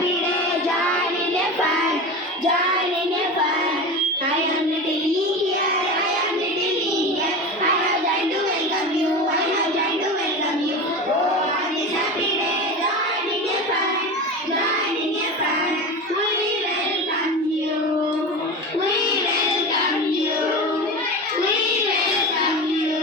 happy day, join in the fun, join in the fun. I am little here, I am little here. I have joined to welcome you, I have joined to welcome you. Oh, on this happy day, join in the fun, join in the fun. We welcome you, we welcome you, we welcome you.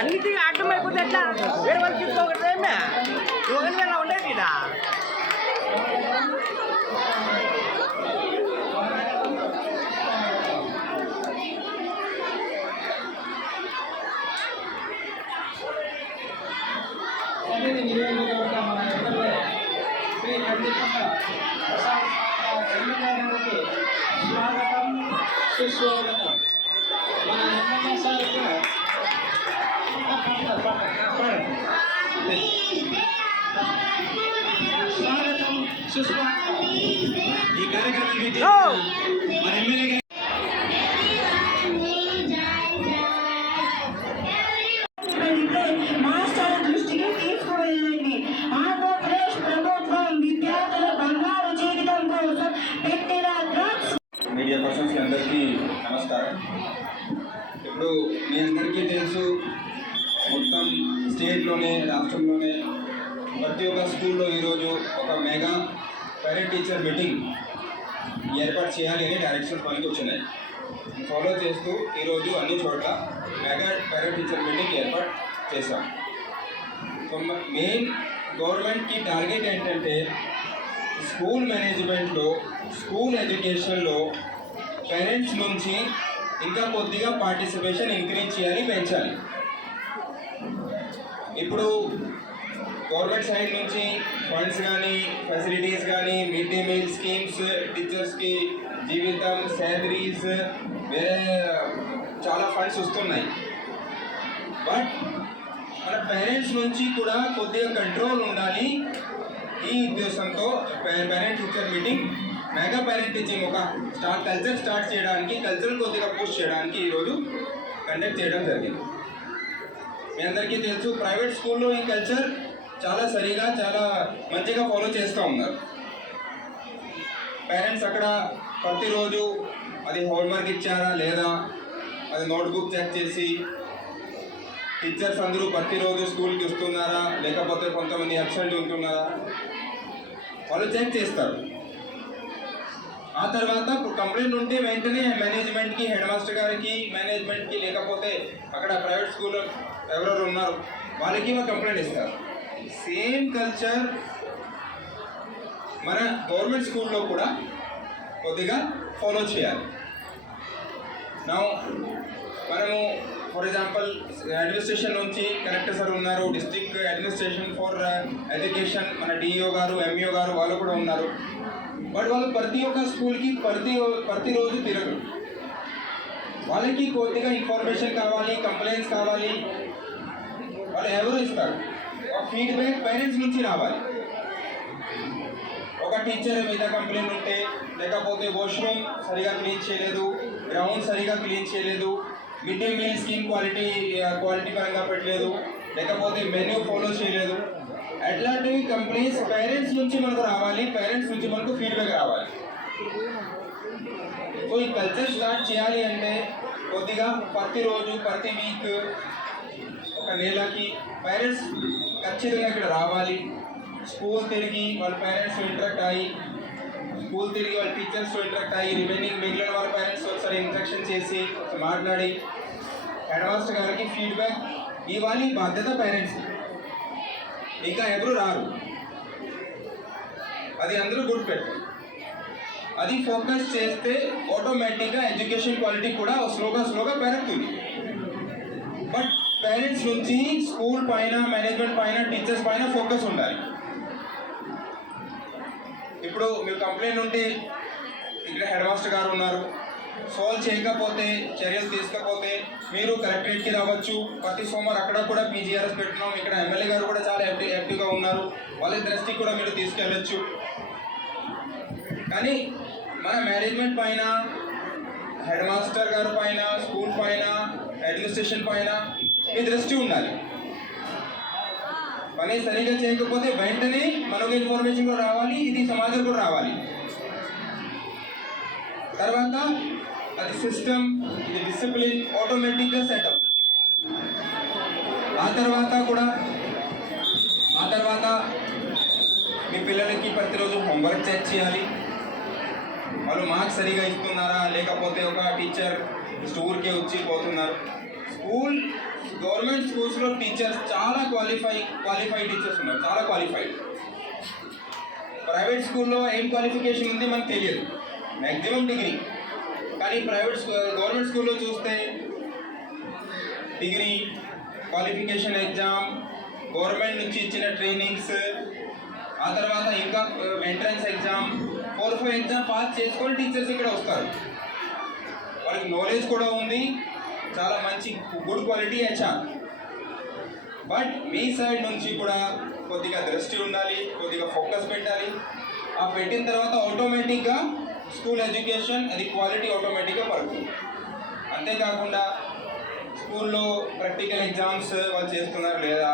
అన్నిటి అడ్డం అయిపోతే ఎట్లా వేరే వాళ్ళు తీసుకోకూడదు ఏమే ఒకరి వేళ ఉండేది ఇదా స్వాగతం సుస్వాగతం మన ఎమ్మెల్యే సార్కు స్వాగతం సుస్వాగతం ఈ కార్యక్రమానికి మన ఎమ్మెల్యే మాస్టర్ దృష్టికి తీసుకువెళ్ళండి. ఆంధ్రప్రదేశ్ ప్రభుత్వం విద్యార్థుల బంగారు జీవితం కోసం పెట్టిన డ్రగ్స్. మీడియా పర్సన్స్కి అందరికీ నమస్కారం. ఇప్పుడు మీ అందరికీ తెలుసు, మొత్తం స్టేట్లోనే రాష్ట్రంలోనే ప్రతి ఒక్క స్కూల్లో ఈరోజు ఒక మెగా పేరెంట్ టీచర్ మీటింగ్ ఏర్పాటు చేయాలి అని డైరెక్షన్స్ పనికి వచ్చినాయి. ఫాలో చేస్తూ ఈరోజు అన్ని చోట్ల మెగా పేరెంట్ టీచర్ మీటింగ్ ఏర్పాటు చేశాం. సో మెయిన్ గవర్నమెంట్కి టార్గెట్ ఏంటంటే స్కూల్ మేనేజ్మెంట్లో, స్కూల్ ఎడ్యుకేషన్లో పేరెంట్స్ నుంచి ఇంకా కొద్దిగా పార్టిసిపేషన్ ఇంక్రీజ్ చేయాలి, పెంచాలి. ఇప్పుడు గవర్నమెంట్ సైడ్ నుంచి ఫండ్స్ కానీ, ఫెసిలిటీస్ కానీ, మిడ్ డే మీల్ స్కీమ్స్, టీచర్స్కి జీవితం, శాలరీస్, వేరే చాలా ఫండ్స్ వస్తున్నాయి. బట్ మన పేరెంట్స్ నుంచి కూడా కొద్దిగా కంట్రోల్ ఉండాలి. ఈ ఉద్దేశంతో parent teacher meeting, mega parent teaching ఒక కల్చర్ స్టార్ట్ చేయడానికి, కల్చర్ కొద్దిగా పుష్ చేయడానికి ఈరోజు కండక్ట్ చేయడం జరిగింది. మీ అందరికీ తెలుసు, ప్రైవేట్ స్కూల్లో ఈ కల్చర్ చాలా సరిగా, చాలా మంచిగా ఫాలో చేస్తూ ఉన్నారు. పేరెంట్స్ అక్కడ ప్రతిరోజు అది హోంవర్క్ ఇచ్చారా లేదా, అది నోట్బుక్ చెక్ చేసి, టీచర్స్ అందరూ ప్రతిరోజు స్కూల్కి వస్తున్నారా, లేకపోతే కొంతమంది అబ్సెంట్ ఉంటున్నారా, వాళ్ళు చెక్ చేస్తారు. ఆ తర్వాత కంప్లైంట్ ఉంటే వెంటనే మేనేజ్మెంట్కి, హెడ్ మాస్టర్ గారికి, మేనేజ్మెంట్కి, లేకపోతే అక్కడ ప్రైవేట్ స్కూల్లో ఎవరెవరు ఉన్నారు వాళ్ళకి కంప్లైంట్ ఇస్తారు. సేమ్ కల్చర్ మన గవర్నమెంట్ స్కూల్లో కూడా కొద్దిగా ఫాలో చేయాలి. మనము ఫర్ ఎగ్జాంపుల్ అడ్మినిస్ట్రేషన్ నుంచి కలెక్టర్ సార్ ఉన్నారు, డిస్ట్రిక్ట్ అడ్మినిస్ట్రేషన్ ఫర్ ఎడ్యుకేషన్ మన డిఈఓ గారు, ఎంఈఓ గారు వాళ్ళు కూడా ఉన్నారు. బట్ వాళ్ళు ప్రతి ఒక్క స్కూల్కి ప్రతిరోజు తిరగరు. వాళ్ళకి కొద్దిగా ఇన్ఫర్మేషన్ కావాలి, కంప్లైంట్స్ కావాలి, వాళ్ళు ఎవరు ఇస్తారు, ఫీడ్బ్యాక్ పేరెంట్స్ నుంచి రావాలి. ఒక టీచర్ మీద కంప్లైంట్ ఉంటే, లేకపోతే వాష్రూమ్ సరిగా క్లీన్ చేయలేదు, గ్రౌండ్ సరిగా క్లీన్ చేయలేదు, mid day meal scheme quality పరంగా పెట్టలేదు, లేకపోతే మెనూ ఫాలో చేయలేదు. అట్లాంటివి కంప్లైంట్స్ పేరెంట్స్ నుంచి మనకు రావాలి, పేరెంట్స్ నుంచి మనకు ఫీడ్బ్యాక్ రావాలి. సో ఈ కల్చర్ స్టార్ట్ చేయాలి అంటే కొద్దిగా ప్రతిరోజు ప్రతి వీక్ ఒక నెలకి పేరెంట్స్ ఖచ్చితంగా ఇక్కడ రావాలి. స్కూల్ తిరిగి వాళ్ళ పేరెంట్స్ ఇంటరాక్ట్ అయ్యి, స్కూల్ తిరిగి వాళ్ళ టీచర్స్తో ఇంటరాక్ట్ అయ్యి, మిగిలిన వాళ్ళ పేరెంట్స్ ఒకసారి ఇంటరాక్షన్ చేసి మాట్లాడి హెడ్ మాస్టర్ గారికి ఫీడ్బ్యాక్ ఇవ్వాలి. బాధ్యత పేరెంట్స్, ఇంకా ఎవరు రారు. అది అందరూ గుర్తుపెట్టారు. అది ఫోకస్ చేస్తే ఆటోమేటిక్గా ఎడ్యుకేషన్ క్వాలిటీ కూడా స్లోగా పెరుగుతుంది. బట్ పేరెంట్స్ నుంచి స్కూల్ పైన, మేనేజ్మెంట్ పైన, టీచర్స్ పైన ఫోకస్ ఉండాలి. ఇప్పుడు మీరు కంప్లైంట్ ఉంటే ఇక్కడ హెడ్ మాస్టర్ గారు ఉన్నారు, సాల్వ్ చేయకపోతే, చర్యలు తీసుకోకపోతే మీరు కలెక్టరేట్కి రావచ్చు. ప్రతి సోమవారం అక్కడ కూడా పీజీఆర్ఎస్ పెట్టినాం. ఇక్కడ ఎమ్మెల్యే గారు కూడా చాలా యాక్టివ్గా ఉన్నారు, వాళ్ళ దృష్టికి కూడా మీరు తీసుకెళ్ళచ్చు. కానీ మన మేనేజ్మెంట్ పైన, హెడ్ మాస్టర్ గారి పైన, స్కూల్ పైన, అడ్మినిస్ట్రేషన్ పైన మీ దృష్టి ఉండాలి. పని సరిగా చేయకపోతే వెంటనే మనకు ఇన్ఫర్మేషన్ కూడా రావాలి, ఇది సమాజం కూడా రావాలి. తర్వాత అది సిస్టమ్, ఇది డిసిప్లిన్ ఆటోమేటిక్గా సెటప్. ఆ తర్వాత మీ పిల్లలకి ప్రతిరోజు హోంవర్క్ చెక్ చేయాలి. వాళ్ళు మార్క్స్ సరిగా ఇస్తున్నారా, లేకపోతే ఒక టీచర్ స్టోర్కే వచ్చి పోతున్నారు. గవర్నమెంట్ స్కూల్స్లో టీచర్స్ చాలా క్వాలిఫైడ్ టీచర్స్ ఉన్నారు, చాలా క్వాలిఫైడ్. ప్రైవేట్ స్కూల్లో ఏం క్వాలిఫికేషన్ ఉంది మనకు తెలియదు, మ్యాక్సిమం డిగ్రీ. కానీ గవర్నమెంట్ స్కూల్లో చూస్తే డిగ్రీ, క్వాలిఫికేషన్ ఎగ్జామ్, గవర్నమెంట్ నుంచి ఇచ్చిన ట్రైనింగ్స్, ఆ తర్వాత ఇంకా ఎంట్రన్స్ ఎగ్జామ్, 4-5 ఎగ్జామ్ పాస్ చేసుకొని టీచర్స్ ఇక్కడ వస్తారు. వాళ్ళకి నాలెడ్జ్ కూడా ఉంది, చాలా మంచి good quality HR. But me side నుంచి కూడా కొద్దిగా దృష్టి ఉండాలి, కొద్దిగా ఫోకస్ పెట్టాలి. ఆ పెట్టిన తర్వాత ఆటోమేటిక్గా స్కూల్ ఎడ్యుకేషన్ అది క్వాలిటీ ఆటోమేటిక్గా పడుతుంది. అంతేకాకుండా స్కూల్లో ప్రాక్టికల్ ఎగ్జామ్స్ వాళ్ళు చేస్తున్నారు లేదా,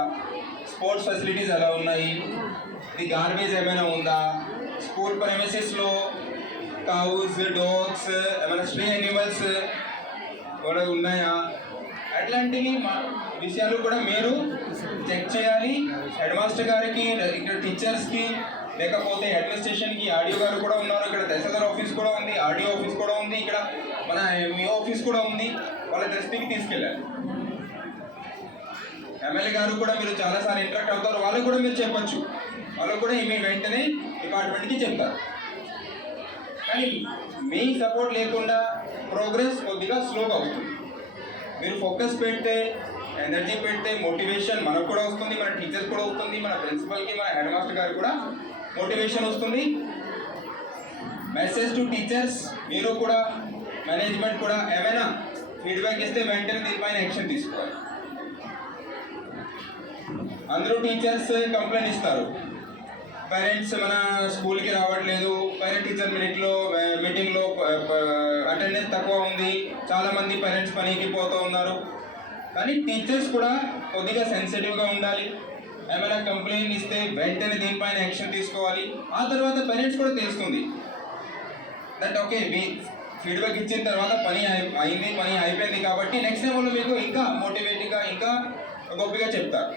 స్పోర్ట్స్ ఫెసిలిటీస్ ఎలా ఉన్నాయి, ఇది గార్బేజ్ ఏమైనా ఉందా, స్కూల్ ప్రెమిసెస్లో కౌస్, డాగ్స్, ఏమైనా స్ట్రే యానిమల్స్ కూడా ఉన్నాయా, అట్లాంటివి విషయాలు కూడా మీరు చెక్ చేయాలి. హెడ్ మాస్టర్ గారికి, ఇక్కడ టీచర్స్కి, లేకపోతే అడ్మినిస్ట్రేషన్కి ఆడియో గారు కూడా ఉన్నారు. ఇక్కడ తహసీల్దార్ ఆఫీస్ కూడా ఉంది, ఆడియో ఆఫీస్ కూడా ఉంది, ఇక్కడ మన ఎంఈఓ ఆఫీస్ కూడా ఉంది. వాళ్ళ దృష్టికి తీసుకెళ్ళాలి. ఎమ్మెల్యే గారు కూడా మీరు చాలాసార్లు ఇంటరాక్ట్ అవుతారు, వాళ్ళకు కూడా మీరు చెప్పచ్చు. వాళ్ళు కూడా మీ వెంటనే డిపార్ట్మెంట్కి చెప్తారు. కానీ మీ సపోర్ట్ లేకుండా ప్రోగ్రెస్ కొద్దిగా స్లోగా అవుతుంది. మీరు ఫోకస్ పెడితే, ఎనర్జీ పెడితే మోటివేషన్ మనకు కూడా వస్తుంది, మన టీచర్స్ కూడా వస్తుంది, మన ప్రిన్సిపల్కి, మన హెడ్ మాస్టర్ గారికి కూడా మోటివేషన్ వస్తుంది. మెసేజ్ టు టీచర్స్, మీరు కూడా మేనేజ్మెంట్ కూడా ఏమైనా ఫీడ్బ్యాక్ ఇస్తే వెంటనే దీనిపైన యాక్షన్ తీసుకోవాలి. అందరూ టీచర్స్ కంప్లైంట్ ఇస్తారు, పేరెంట్స్ మన స్కూల్కి రావట్లేదు, పేరెంట్ టీచర్ మీటింగ్లో అటెండెన్స్ తక్కువ ఉంది, చాలామంది పేరెంట్స్ పనికి పోతూ ఉన్నారు. కానీ టీచర్స్ కూడా కొద్దిగా సెన్సిటివ్గా ఉండాలి. ఏమైనా కంప్లైంట్ ఇస్తే వెంటనే దీనిపైన యాక్షన్ తీసుకోవాలి. ఆ తర్వాత పేరెంట్స్ కూడా తెలుస్తుంది దట్ ఓకే మీ ఫీడ్బ్యాక్ ఇచ్చిన తర్వాత పని అయిపోయింది కాబట్టి నెక్స్ట్ టైం వాళ్ళు మీకు ఇంకా మోటివేటివ్గా, ఇంకా గొప్పగా చెప్తారు.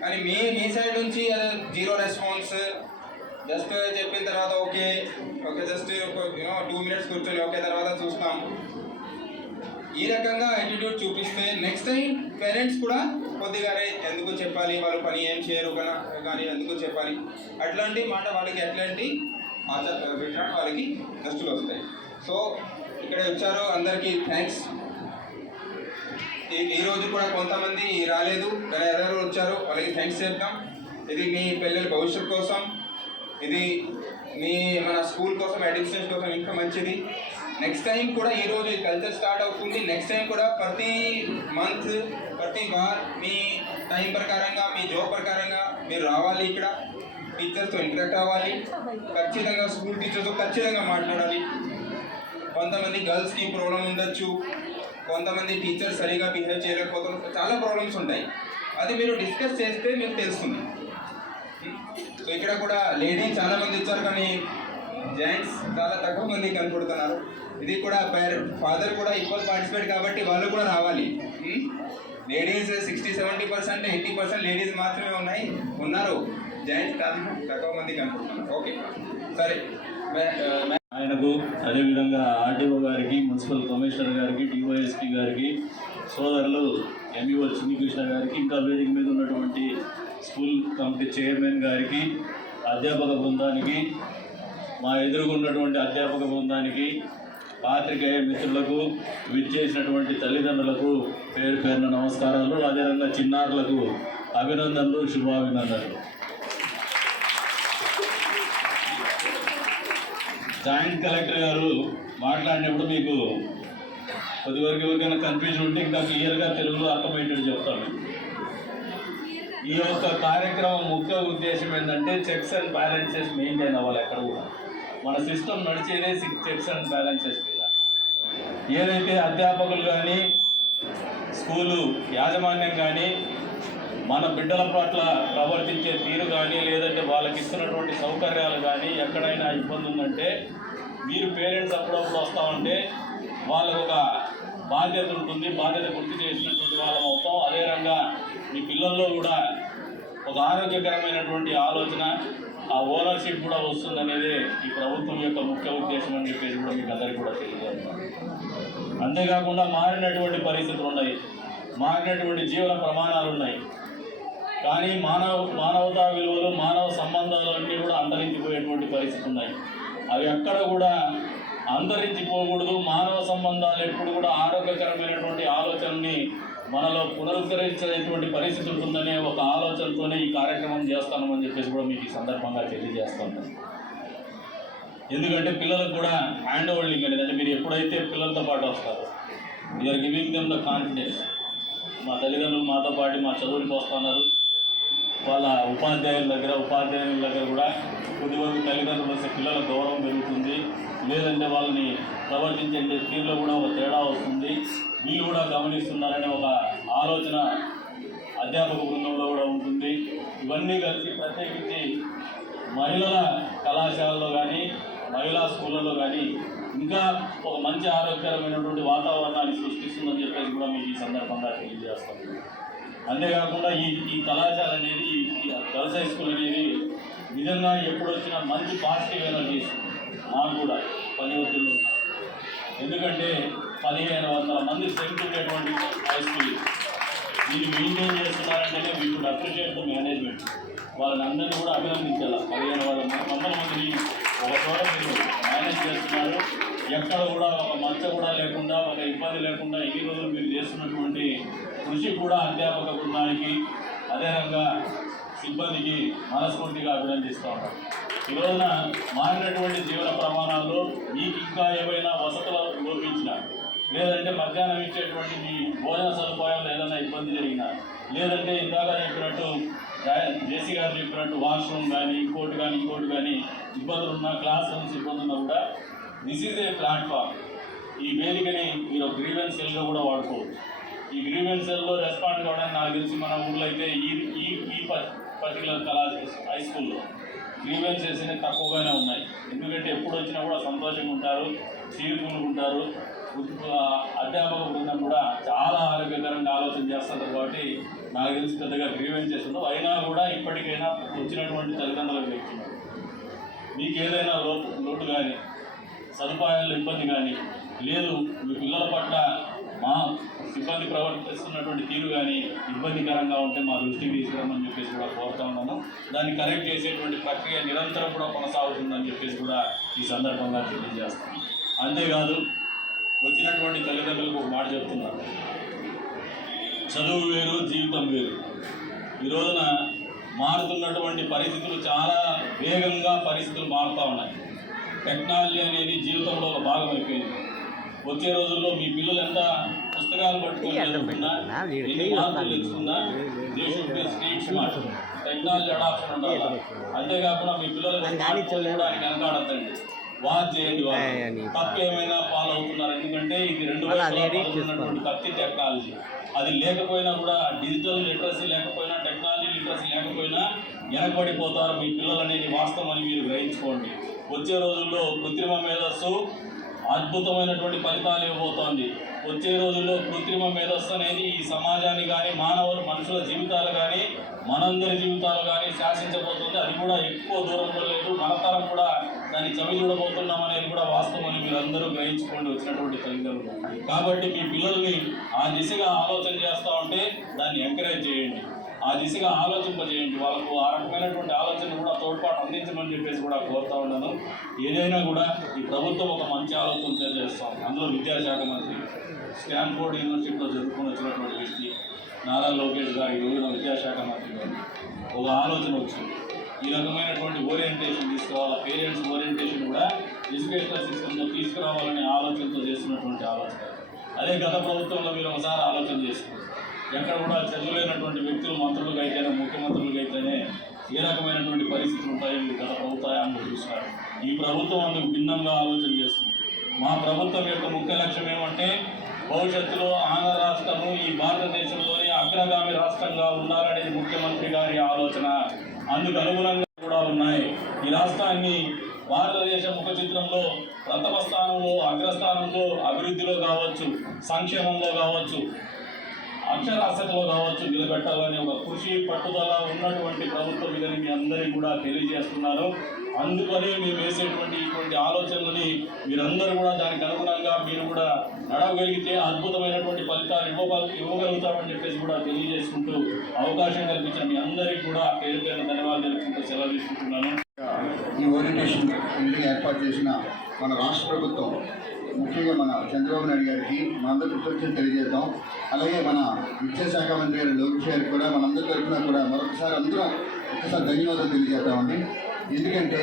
కానీ మీ సైడ్ నుంచి జీరో రెస్పాన్స్, జస్ట్ చెప్పిన తర్వాత ఓకే జస్ట్ 2 minutes కూర్చొని ఓకే తర్వాత చూస్తాం, ఈ రకంగా యాటిట్యూడ్ చూపిస్తే నెక్స్ట్ టైం పేరెంట్స్ కూడా కొద్దిగా ఎందుకు చెప్పాలి, వాళ్ళు పని ఏం చేయరు కానీ ఎందుకు చెప్పాలి, అట్లాంటి మాట వాళ్ళకి అట్లాంటి వాళ్ళకి దృష్టిలో వస్తాయి. సో ఇక్కడ వచ్చారు, అందరికీ థ్యాంక్స్. ఈరోజు కూడా కొంతమంది రాలేదు, కానీ ఎవరెవరు వచ్చారు వాళ్ళకి థ్యాంక్స్ చెప్తాం. ఇది మీ పిల్లల భవిష్యత్తు కోసం, ఇది మన స్కూల్ కోసం, అడ్మినిస్ట్రేషన్ కోసం ఇంకా మంచిది. నెక్స్ట్ టైం కూడా ఈరోజు కల్చర్ స్టార్ట్ అవుతుంది. నెక్స్ట్ టైం కూడా ప్రతి మంత్, ప్రతి వార్ మీ టైం ప్రకారంగా, మీ జాబ్ ప్రకారంగా మీరు రావాలి. ఇక్కడ టీచర్స్తో ఇంటరాక్ట్ అవ్వాలి, ఖచ్చితంగా స్కూల్ టీచర్స్తో ఖచ్చితంగా మాట్లాడాలి. కొంతమంది గర్ల్స్కి ప్రాబ్లం ఉండొచ్చు, కొంతమంది టీచర్ సరిగా బిహేవ్ చేయలేకపోతారు, చాలా ప్రాబ్లమ్స్ ఉంటాయి. అది మీరు డిస్కస్ చేస్తే మీకు తెలుస్తుంది. సో ఇక్కడ కూడా లేడీ చాలా మంది వచ్చారు, కానీ జెంట్స్ చాలా తక్కువ మంది కనపడుతున్నారు. ఇది కూడా ఫాదర్ కూడా ఈక్వల్ పార్టిసిపేట్ కాబట్టి వాళ్ళు కూడా రావాలి. లేడీస్ 60-70%, 80% లేడీస్ మాత్రమే ఉన్నారు, జెంట్స్ కాదు, తక్కువ మంది కనపడుతున్నారు. ఓకే సరే. ఆయనకు అదేవిధంగా ఆర్డీఓ గారికి, మున్సిపల్ కమిషనర్ గారికి, డివైఎస్పీ గారికి, సోదరులు ఎంఈఓ చిన్నికృష్ణ గారికి, ఇంకా వేదిక మీద ఉన్నటువంటి స్కూల్ కమిటీ చైర్మన్ గారికి, అధ్యాపక బృందానికి, మా ఎదురుగున్నటువంటి అధ్యాపక బృందానికి, పాత్రికేయ మిత్రులకు, విచ్చేసినటువంటి తల్లిదండ్రులకు పేరు పేరున నమస్కారాలు. అదేవిధంగా చిన్నారులకు అభినందనలు, శుభాభినందనలు. జాయింట్ కలెక్టర్ గారు మాట్లాడినప్పుడు మీకు కొద్దివరకు ఎవరికైనా కన్ఫ్యూజన్ ఉంటే ఇంకా క్లియర్గా తెలుగులో అర్థమయ్యేటట్టు చెప్తాను. ఈ యొక్క కార్యక్రమం ముఖ్య ఉద్దేశం ఏంటంటే చెక్స్ అండ్ బ్యాలెన్సెస్ మెయింటైన్ అవ్వాలి. ఎక్కడ కూడా మన సిస్టమ్ నడిచేదే చెక్స్ అండ్ బ్యాలెన్సెస్ మీద. ఏదైతే అధ్యాపకులు కానీ, స్కూలు యాజమాన్యం కానీ మన బిడ్డల పట్ల ప్రవర్తించే తీరు కానీ, లేదంటే వాళ్ళకి ఇస్తున్నటువంటి సౌకర్యాలు కానీ ఎక్కడైనా ఇబ్బంది ఉందంటే మీరు పేరెంట్స్ అప్పుడప్పుడు వస్తూ ఉంటే వాళ్ళకు ఒక బాధ్యత ఉంటుంది, బాధ్యత గుర్తు చేసినటువంటి వాళ్ళం అవుతాం. అదే రకంగా మీ పిల్లల్లో కూడా ఒక ఆరోగ్యకరమైనటువంటి ఆలోచన, ఆ ఓనర్షిప్ కూడా వస్తుందనేది ఈ ప్రభుత్వం యొక్క ముఖ్య ఉద్దేశం అని చెప్పేసి కూడా మీకు అందరికీ కూడా తెలియజేస్తాం. అంతేకాకుండా మారినటువంటి పరిస్థితులు ఉన్నాయి, మారినటువంటి జీవన ప్రమాణాలు ఉన్నాయి. కానీ మానవతా విలువలు, మానవ సంబంధాలు అన్నీ కూడా అంతరించిపోయేటువంటి పరిస్థితులు ఉన్నాయి. అవి ఎక్కడ కూడా అంతరించిపోకూడదు. మానవ సంబంధాలు ఎప్పుడు కూడా ఆరోగ్యకరమైనటువంటి ఆలోచనని మనలో పునరుద్ధరించేటువంటి పరిస్థితి ఉంటుందనే ఒక ఆలోచనతోనే ఈ కార్యక్రమం చేస్తామని చెప్పేసి కూడా మీకు ఈ సందర్భంగా తెలియజేస్తాను. ఎందుకంటే పిల్లలకు కూడా హ్యాండ్ హోల్డింగ్ అనేది, అంటే మీరు ఎప్పుడైతే పిల్లలతో పాటు వస్తారో we're giving them the confidence. మా తల్లిదండ్రులు మాతో పాటు మా చదువులకు వస్తున్నారు, వాళ్ళ ఉపాధ్యాయుల దగ్గర కూడా కొద్దివరకు తల్లిదండ్రులు వస్తే పిల్లల గౌరవం పెరుగుతుంది, లేదంటే వాళ్ళని ప్రవర్తించే తీరులో కూడా ఒక తేడా వస్తుంది. వీళ్ళు కూడా గమనిస్తున్నారనే ఒక ఆలోచన అధ్యాపక బృందంలో కూడా ఉంటుంది. ఇవన్నీ కలిసి ప్రత్యేకించి మహిళల కళాశాలలో కానీ, మహిళా స్కూళ్ళలో కానీ ఇంకా ఒక మంచి ఆరోగ్యకరమైనటువంటి వాతావరణాన్ని సృష్టిస్తుందని చెప్పేసి కూడా మీకు ఈ సందర్భంగా తెలియజేస్తాం. అంతేకాకుండా ఈ కళాశాల అనేది, ఈ గర్ల్స్ హై స్కూల్ అనేది నిజంగా ఎప్పుడు వచ్చినా మంచి పాజిటివ్ ఎనర్జీస్ మాకు కూడా పని ఒత్తిళ్ళు. ఎందుకంటే 1500 మంది స్ట్రెంత్ ఉండేటువంటి హై స్కూల్ దీన్ని మెయింటైన్ చేస్తున్నారంటేనే we would appreciate the management. వాళ్ళని అందరినీ కూడా అభినందించాలి. 1500 మందిని ఒక చోట మీరు మేనేజ్ చేస్తున్నారు. ఎక్కడ కూడా ఒక మచ్చ కూడా లేకుండా, ఒక ఇబ్బంది లేకుండా ఇన్ని రోజులు మీరు చేస్తున్నటువంటి కృషి కూడా అధ్యాపక బృందానికి, అదేవిధంగా సిబ్బందికి మనస్ఫూర్తిగా అభినందిస్తూ ఉంటారు. ఈ రోజున మారినటువంటి జీవన ప్రమాణాల్లో మీకు ఇంకా ఏవైనా వసతులు లోపించినా, లేదంటే మధ్యాహ్నం ఇచ్చేటువంటి మీ భోజన సదుపాయాలు ఏదైనా ఇబ్బంది జరిగినా, లేదంటే ఇందాక చెప్పినట్టు జేసీ గారు చెప్పినట్టు వాష్రూమ్ కానీ ఇంకోటి కానీ ఇబ్బందులు ఉన్నా, క్లాస్ రూమ్స్ ఇబ్బంది ఉన్నా కూడా దిస్ ఈజ్ ఏ ప్లాట్ఫామ్. ఈ వేదికని మీరు గ్రీవెన్స్ సెల్గా కూడా వాడుకోవచ్చు. ఈ గ్రీవెన్స్ సెల్లో రెస్పాండ్ కావడానికి నాకు తెలిసి మన ఊళ్ళో అయితే ఈ పర్టికులర్ హై స్కూల్లో గ్రీవెన్సెస్ తక్కువగానే ఉన్నాయి. ఎందుకంటే ఎప్పుడు వచ్చినా కూడా సంతోషంగా ఉంటారు, చీరుకులు ఉంటారు. అధ్యాపక బృందం కూడా చాలా ఆరోగ్యకరంగా ఆలోచన చేస్తారు కాబట్టి నాకు తెలిసి పెద్దగా గ్రీవెన్సెస్ ఉండవు. అయినా కూడా ఇప్పటికైనా వచ్చినటువంటి తల్లిదండ్రులకు చెప్తున్నారు, మీకు ఏదైనా లోటు కానీ, సదుపాయాల్లో ఇబ్బంది కానీ లేదు, మీ పిల్లల పట్ల మా సిబ్బంది ప్రవర్తిస్తున్నటువంటి తీరు కానీ ఇబ్బందికరంగా ఉంటే మా దృష్టికి తీసుకురామని చెప్పేసి కూడా కోరుతా ఉన్నాను. దాన్ని కరెక్ట్ చేసేటువంటి ప్రక్రియ నిరంతరం కూడా కొనసాగుతుందని చెప్పేసి కూడా ఈ సందర్భంగా తెలియజేస్తాను. అంతేకాదు, వచ్చినటువంటి తల్లిదండ్రులకు ఒక మాట చెప్తున్నారు, చదువు వేరు, జీవితం వేరు. ఈ రోజున మారుతున్నటువంటి పరిస్థితులు చాలా వేగంగా పరిస్థితులు మారుతూ ఉన్నాయి. టెక్నాలజీ అనేది జీవితంలో ఒక భాగం అయిపోయింది. వచ్చే రోజుల్లో మీ పిల్లలు ఎంత పుస్తకాలు పట్టుకొని చదువుకున్నా, ఎన్ని మార్కులు తెచ్చుకున్నా, స్ట్రీట్ స్మార్ట్ టెక్నాలజీ అడాప్షన్ ఉండాలి. అంతేకాకుండా మీ పిల్లలు చూడడానికి వెనకాడద్దండి. వాచ్ చేయండి. వాళ్ళు తప్పు ఏమైనా ఫాలో అవుతున్నారు. ఎందుకంటే ఇది 2 ఉన్నటువంటి కత్తి టెక్నాలజీ. అది లేకపోయినా కూడా డిజిటల్ లిటరసీ లేకపోయినా, టెక్నాలజీ లిటరసీ లేకపోయినా వెనకబడిపోతారు మీ పిల్లలు అనేది వాస్తవం అని మీరు గ్రహించుకోండి. వచ్చే రోజుల్లో కృత్రిమ మేధస్సు అద్భుతమైనటువంటి ఫలితాలు ఇవ్వబోతోంది. వచ్చే రోజుల్లో కృత్రిమ మేధస్సు అనేది ఈ సమాజాన్ని కానీ, మనుషుల జీవితాలు కానీ, మనందరి జీవితాలు కానీ శాసించబోతుంది. అది కూడా ఎక్కువ దూరంలో లేదు. మన తరం కూడా దాన్ని చవి చూడబోతున్నాం అనేది కూడా వాస్తవం అని మీరు అందరూ గ్రహించుకోండి వచ్చినటువంటి తల్లిదండ్రులు. కాబట్టి మీ పిల్లల్ని ఆ దిశగా ఆలోచన చేస్తూ ఉంటే దాన్ని ఎంకరేజ్ చేయండి, ఆ దిశగా ఆలోచింపజేయండి. వాళ్ళకు ఆ రకమైనటువంటి ఆలోచన కూడా తోడ్పాటు అందించమని చెప్పేసి కూడా కోరుతా ఉన్నాను. ఏదైనా కూడా ఈ ప్రభుత్వం ఒక మంచి ఆలోచన చేస్తాం. అందులో విద్యాశాఖ మంత్రి స్టాన్ఫోర్డ్ యూనివర్సిటీలో చదువుకొని వచ్చినటువంటి వ్యక్తి నారా లోకేష్ గారు ఈ రోజున విద్యాశాఖ మంత్రి గారు ఒక ఆలోచన వచ్చింది. ఈ రకమైనటువంటి ఓరియంటేషన్ తీసుకురావాలి, పేరెంట్స్ ఓరియంటేషన్ కూడా ఎడ్యుకేషనల్ సిస్టంలో తీసుకురావాలనే ఆలోచనతో చేస్తున్నటువంటి ఆలోచన. అదే గత ప్రభుత్వంలో మీరు ఒకసారి ఆలోచన చేసుకుంటారు. ఎక్కడ కూడా చదువులేనటువంటి వ్యక్తులు మంత్రులుగా అయితేనే, ముఖ్యమంత్రులుగా అయితేనే ఏ రకమైనటువంటి పరిస్థితులు ఉంటాయో మీరు గత ప్రభుత్వాన్ని చూస్తారు. ఈ ప్రభుత్వం అందుకు భిన్నంగా ఆలోచన చేస్తుంది. మా ప్రభుత్వం యొక్క ముఖ్య లక్ష్యం ఏమంటే భవిష్యత్తులో ఆంధ్ర రాష్ట్రము ఈ భారతదేశంలోనే అగ్రగామి రాష్ట్రంగా ఉండాలనేది ముఖ్యమంత్రి గారి ఆలోచన. అందుకు అనుగుణంగా కూడా ఉన్నాయి. ఈ రాష్ట్రాన్ని భారతదేశ ముఖ చిత్రంలో ప్రథమ స్థానంలో, అగ్రస్థానంలో అభివృద్ధిలో కావచ్చు, సంక్షేమంలో కావచ్చు, అక్షరాస్యతలో కావచ్చు నిలబెట్టాలని ఒక కృషి పట్టుదల ఉన్నటువంటి ప్రభుత్వం ఇదని మీ అందరికీ కూడా తెలియజేస్తున్నారు. అందుకని మేము వేసేటువంటి ఇటువంటి ఆలోచనలని మీరందరూ కూడా దానికి అనుగుణంగా మీరు కూడా నడవగలిగితే అద్భుతమైనటువంటి ఫలితాలు ఇవ్వగలుగుతామని చెప్పేసి కూడా తెలియజేసుకుంటూ అవకాశం కల్పించిన మీ అందరికీ కూడా పేరు పేరున ధన్యవాదాలు తెలుపుకుంటూ సెలవు తీసుకుంటున్నాను. ఈ ఓరియంటేషన్ మీటింగ్ ఏర్పాటు చేసిన మన రాష్ట్ర ప్రభుత్వం, ముఖ్యంగా మన చంద్రబాబు నాయుడు గారికి మనందరూ కృతజ్ఞతలు తెలియజేద్దాం. అలాగే మన విద్యాశాఖ మంత్రి గారు లోకేష్ గారికి కూడా మనందరి తరఫున కూడా మరొకసారి ఒక్కసారి ధన్యవాదాలు తెలియజేద్దామండి. ఎందుకంటే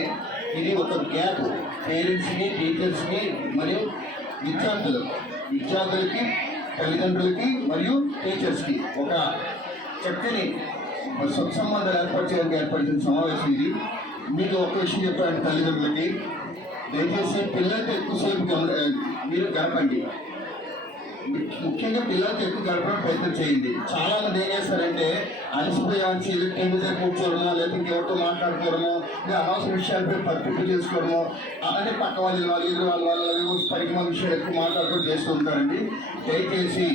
ఇది ఒక గ్యాప్ పేరెంట్స్కి, టీచర్స్కి మరియు విద్యార్థులకి, తల్లిదండ్రులకి మరియు టీచర్స్కి ఒక చక్కని సత్సంబంధాలు ఏర్పాటు చేయడానికి ఏర్పడిన సమావేశం ఇది. మీకు ఒక విషయం చెప్పాలంటే తల్లిదండ్రులకి, దయచేసి పిల్లలతో ఎక్కువసేపు మీరు గడపండి. ముఖ్యంగా పిల్లలతో ఎక్కువ గడపడానికి ప్రయత్నం చేయండి. చాలా మంది ఏం చేస్తారంటే అలసిపోయాల్సి టీవీ దగ్గర కూర్చోవడమో, లేకపోతే ఇంకెవరితో మాట్లాడుకోవడమో, లేదా అనవసర విషయాలపై పట్టింపు చేసుకోవడమో, అంటే పక్క వాళ్ళు ఎదురు వాళ్ళ పరిగణ విషయాలు ఎక్కువ మాట్లాడుతూ చేస్తూ ఉంటారండి. దయచేసి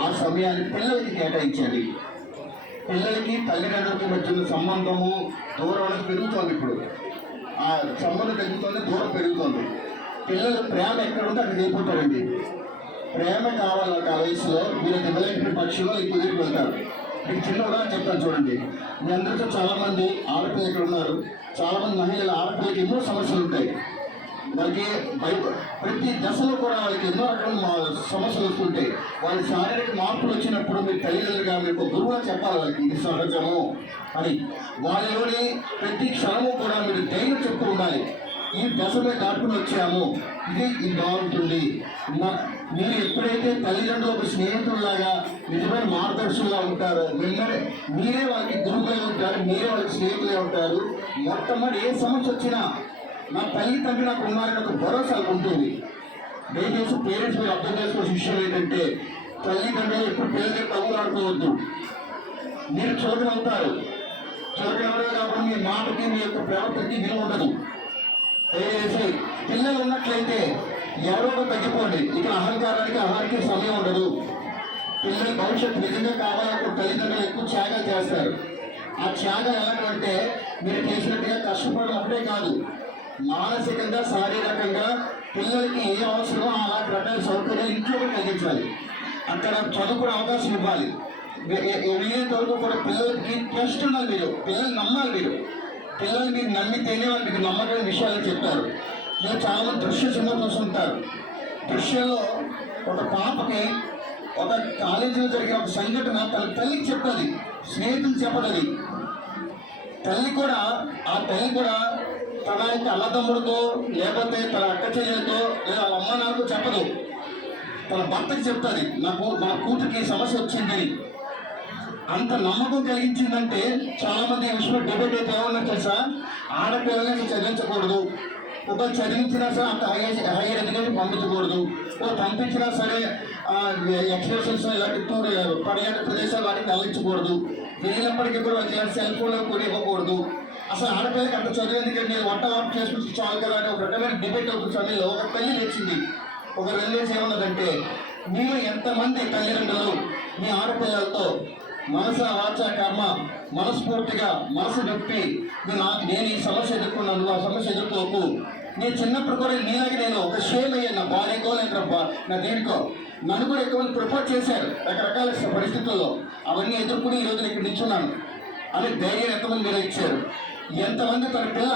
ఆ సమయాన్ని పిల్లలకి కేటాయించండి. పిల్లలకి తల్లిదండ్రులకి మధ్య సంబంధము దూరం అనేది పెరుగుతోంది. ఇప్పుడు ఆ సంబంధం పెరుగుతుంది, దూరం పెరుగుతుంది. పిల్లలు ప్రేమ ఎక్కడ ఉంటే అక్కడ వెళ్ళిపోతారండి. ప్రేమ కావాలి ఆ వయసులో మీరు ఇవ్వలేని పక్షులు ఈ కుదిరికి వెళ్తారు. మీకు చిన్న ఉదాహరణ చెప్తాను చూడండి. మీ అందరితో చాలామంది ఆడపిల్లలు ఇక్కడ ఉన్నారు. చాలామంది మహిళలు ఆడపిల్లలకి ఎన్నో సమస్యలు ఉంటాయి. వాళ్ళకి ప్రతి దశలో కూడా వాళ్ళకి ఎన్నో రకాల సమస్యలు వస్తుంటాయి. వాళ్ళ శారీరక మార్పులు వచ్చినప్పుడు మీరు తల్లిదండ్రులుగా మీరు ఒక గురువుగా చెప్పాలి వాళ్ళకి ఇది సహజము అని. వాళ్ళలోని ప్రతి క్షణము కూడా మీరు ధైర్యం చెప్తూ ఉండాలి. ఈ దశలో దాటుకుని వచ్చాము, ఇది బాగుంటుంది. మీరు ఎప్పుడైతే తల్లిదండ్రులకు స్నేహితుల్లాగా నిజమైన మార్గదర్శులుగా ఉంటారో, మీరే వాళ్ళకి గురువుగా ఉంటారు, మీరే వాళ్ళకి స్నేహితులుగా ఉంటారు. మొట్టమొదటి ఏ సమస్య వచ్చినా నా తల్లి తండ్రి నాకు ఉన్నారని ఒక భరోసా ఉంటుంది. దయచేసి పేరెంట్స్ మీరు అర్థం చేసుకోవాల్సిన విషయం ఏంటంటే తల్లిదండ్రులు ఎప్పుడు పిల్లలకి తగులాడుకోవద్దు. మీరు చులకన అవుతారు. చులకన అవ్వడం కాబట్టి మీ మాటకి, మీ యొక్క ప్రవర్తనకి విలువ ఉండదు. దయచేసి పిల్లలు ఉన్నట్లయితే ఎవరో ఒక తగ్గిపోండి. ఇక్కడ అహంకారానికి సమయం ఉండదు. పిల్లల భవిష్యత్తు నిజంగా కావాలనుకుంటే తల్లిదండ్రులు ఎక్కువ త్యాగాలు చేస్తారు. ఆ త్యాగం ఎలాగంటే మీరు చేసినట్టుగా కష్టపడడం ఒకటే కాదు, మానసికంగా, శారీరకంగా పిల్లలకి ఏ అవసరమో అలాంటి రకాల సౌకర్యాలు ఇంట్లో కూడా కలిగించాలి. అక్కడ చదువుకునే అవకాశం ఇవ్వాలి. వీలైనంత వరకు కూడా పిల్లలకి ట్రస్ట్ ఉండాలి. పిల్లలు నమ్మాలి. పిల్లలు మీరు నమ్మితేనే వాళ్ళు మీకు నమ్మకమైన విషయాలు చెప్తారు. మీరు చాలామంది దృశ్య సినిమా చూస్తుంటారు. దృశ్యంలో ఒక పాపకి ఒక కాలేజీలో జరిగిన ఒక సంఘటన తన తల్లికి చెప్పాలి, స్నేహితులు చెప్పలేదు. తల్లి కూడా తన యొక్క అన్నదమ్ముడితో, లేకపోతే తన అక్క చెల్లెలతో, లేదా వాళ్ళ అమ్మ నాన్నతో చెప్పదు. తన భర్తకి చెప్తుంది, నా కూతురికి సమస్య వచ్చిందని. అంత నమ్మకం కలిగించిందంటే చాలామంది ఈ విషయంలో డిబేట్ అయితే ఏమన్నా తెలుసా, ఆడపిల్లల్ని చదివించకూడదు, ఒక చదివించినా సరే అంత హైయర్ ఎడ్యుకేషన్ పంపించకూడదు. పంపించినా సరే ఎక్స్ప్రెషన్స్ ఇలాంటి టూర్ పర్యాటక ప్రదేశాలు వాటికి వెళ్ళించకూడదు. వెళ్ళినప్పటికీ కూడా వాళ్ళకి సెల్ ఫోన్లో కూడా ఇవ్వకూడదు. అసలు ఆడపిల్లకి అంత చదువు ఎందుకంటే నేను వంట చేసుకుంటే చాలు కదా అని ఒక రకమైన డిబేట్ అవుతున్న సమయంలో ఒక తల్లి లేచింది. ఒక రిలేజ్ ఏమన్నదంటే, మీరు ఎంతమంది తల్లిదండ్రులు మీ ఆడపిల్లలతో మనస వాచ కర్మ మనస్ఫూర్తిగా మనసు నొప్పి నేను ఈ సమస్య ఎదుర్కొన్నాను, ఆ సమస్య ఎదుర్కోకు. నేను చిన్నప్పుడు కూడా నీలాగే నేను ఒక షేమ్ అయ్యాను, నా భార్యకో లేదా నా దేనికో. నన్ను కూడా ఎక్కువ ప్రపోజ్ చేశారు రకరకాల పరిస్థితుల్లో. అవన్నీ ఎదుర్కొని ఈరోజు నేను ఇక్కడ నిల్చున్నాను అని ధైర్యం ఎంతమంది మీరు ఇచ్చారు. ఎంతమంది తన పిల్ల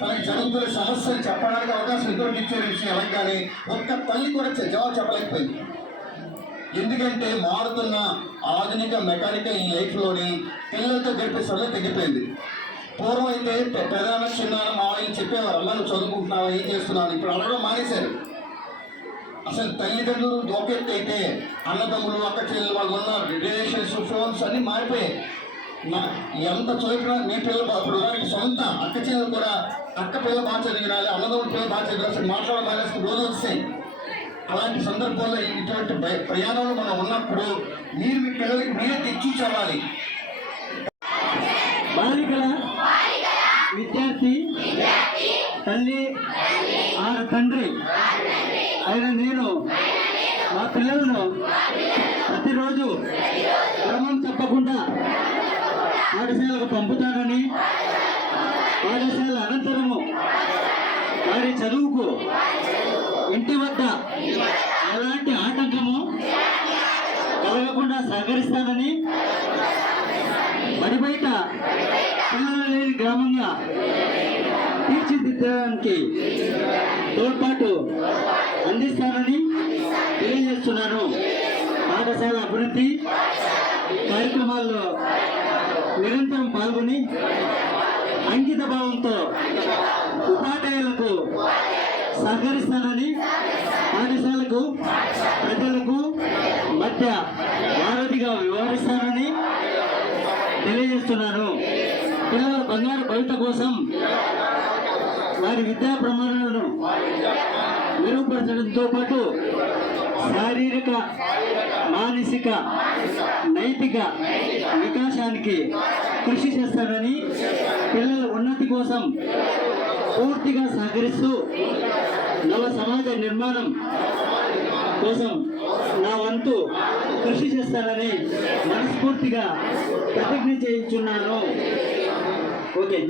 తనకు జరుగుతున్న సమస్యలు చెప్పడానికి అవకాశం ఇంకోటి ఇచ్చారు విషయం అనగానే ఒక్క తల్లి కూడా జవాబు చెప్పలేకపోయింది. ఎందుకంటే మారుతున్న ఆధునిక మెకానికల్ ఈ లైఫ్లోని పిల్లలతో గడిపే సమయం తగ్గిపోయింది. పూర్వం అయితే పెదాన చిన్నాన మావయ్యని చెప్పేవారు, అమ్మ నువ్వు చదువుకుంటున్నావా, ఏం చేస్తున్నావు. ఇప్పుడు అడగడం మానేశారు. అసలు తల్లిదండ్రులు దోకెత్తి అయితే అన్నదమ్ములు అక్క చెల్లెలు వాళ్ళు ఉన్న రిలేషన్స్ ఫోన్స్ అన్నీ మారిపోయాయి. ఎంత చదివినా మీ పిల్లలు ఇప్పుడు వారికి సొంత అక్క చెల్లెలు కూడా అక్క పిల్ల బాగా చదివినాలి, అన్నదమ్ముల పిల్లలు బాగా చదివినాలి, అసలు మాట్లాడడం మానేస్తే రోజు వస్తాయి. అలాంటి సందర్భాల్లో ఇటువంటి ప్రయాణంలో మనం ఉన్నప్పుడు మీరు మీ పిల్లలకి మీరే తెచ్చి చదవాలి. బాలికల విద్యార్థి తల్లి తండ్రి అయిన నేను మా పిల్లలను ప్రతిరోజు క్రమం తప్పకుండా పాఠశాలకు పంపుతానని, పాఠశాల అనంతరము వారి చదువుకు ఇంటి వద్ద ఎలాంటి ఆటంకము కలగకుండా సహకరిస్తానని, బడి బయట పిల్లలు లేని గ్రామంగా తీర్చిదిద్దడానికి తోడ్పాటు అందిస్తానని తెలియజేస్తున్నాను. పాఠశాల అభివృద్ధి కార్యక్రమాల్లో నిరంతరం పాల్గొని అంకిత భావంతో ఉపాధ్యాయులకు సహకరిస్తానని, పాఠశాలకు ప్రజలకు మధ్య వారధిగా వ్యవహరిస్తానని తెలియజేస్తున్నాను. పిల్లల బంగారు భవిత కోసం వారి విద్యా ప్రమాణాలను మెరుగుపరచడంతో పాటు శారీరక మానసిక నైతిక వికాసానికి కృషి చేస్తానని, పిల్లల ఉన్నతి కోసం పూర్తిగా సహకరిస్తూ నవ సమాజ నిర్మాణం కోసం నా వంతు కృషి చేస్తానని మనస్ఫూర్తిగా ప్రతిజ్ఞ చేయించున్నాను. ఓకే.